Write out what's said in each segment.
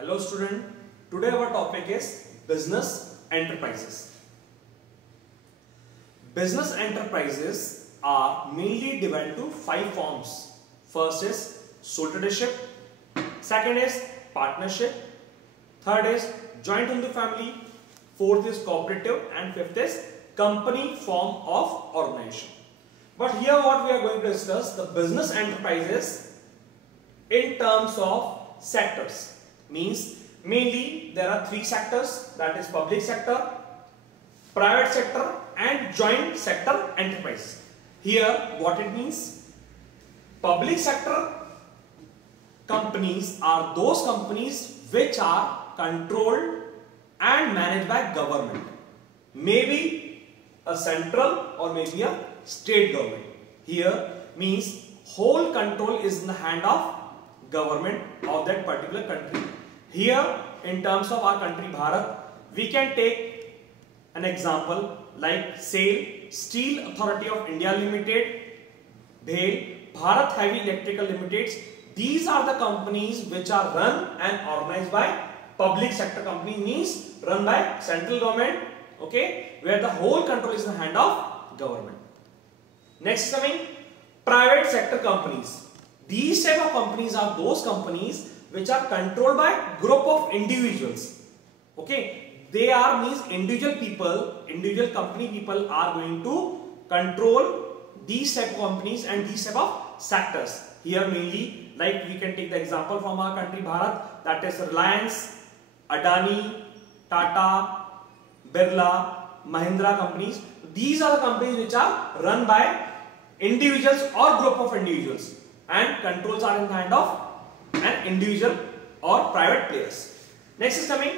Hello student, today our topic is business enterprises. Business enterprises are mainly divided into 5 forms. First is sole tradership, second is partnership, third is joint in the family, fourth is cooperative, and fifth is company form of organization. But here what we are going to discuss the business enterprises in terms of sectors. Means mainly there are 3 sectors, that is public sector, private sector and joint sector enterprise. Here what it means, public sector companies are those companies which are controlled and managed by government, maybe a central or maybe a state government. Here means whole control is in the hand of government of that particular country. Here in terms of our country Bharat, we can take an example like SAIL, Steel Authority of India Limited, BHEL, Bharat Heavy Electrical Limited. These are the companies which are run and organized by public sector company, means run by central government, okay, where the whole control is in the hand of government. Next coming private sector companies. These type of companies are those companies which are controlled by group of individuals. Okay, they are means individual people, individual company people are going to control these type of companies and these type of sectors. Here mainly like we can take the example from our country Bharat, that is Reliance, Adani, Tata, Birla, Mahindra companies. These are the companies which are run by individuals or group of individuals, and controls are in the hand of an individual or private players. Next is coming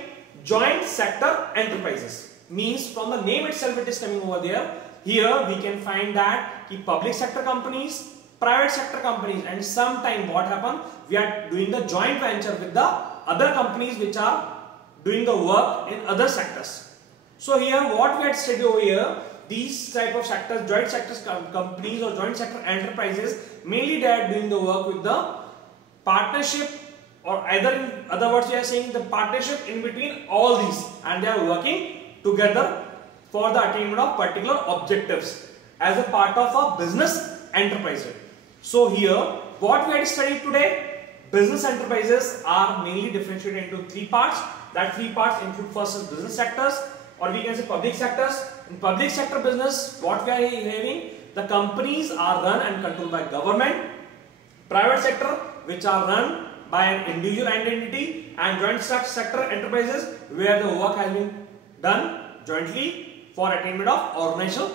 joint sector enterprises. Means from the name itself it is coming over there. Here we can find that the public sector companies, private sector companies, and sometime what happen, we are doing the joint venture with the other companies which are doing the work in other sectors. So here what we had studied over here, these type of sectors, joint sectors companies or joint sector enterprises, mainly they are doing the work with the partnership, or either in other words we are saying the partnership in between all these, and they are working together for the attainment of particular objectives as a part of a business enterprise. So here what we had studied today, business enterprises are mainly differentiated into 3 parts. That 3 parts include first is business sectors, or we can say public sectors. In public sector business what we are having, the companies are run and controlled by government, private sector which are run by an individual entity, and joint sector enterprises where the work has been done jointly for attainment of organizational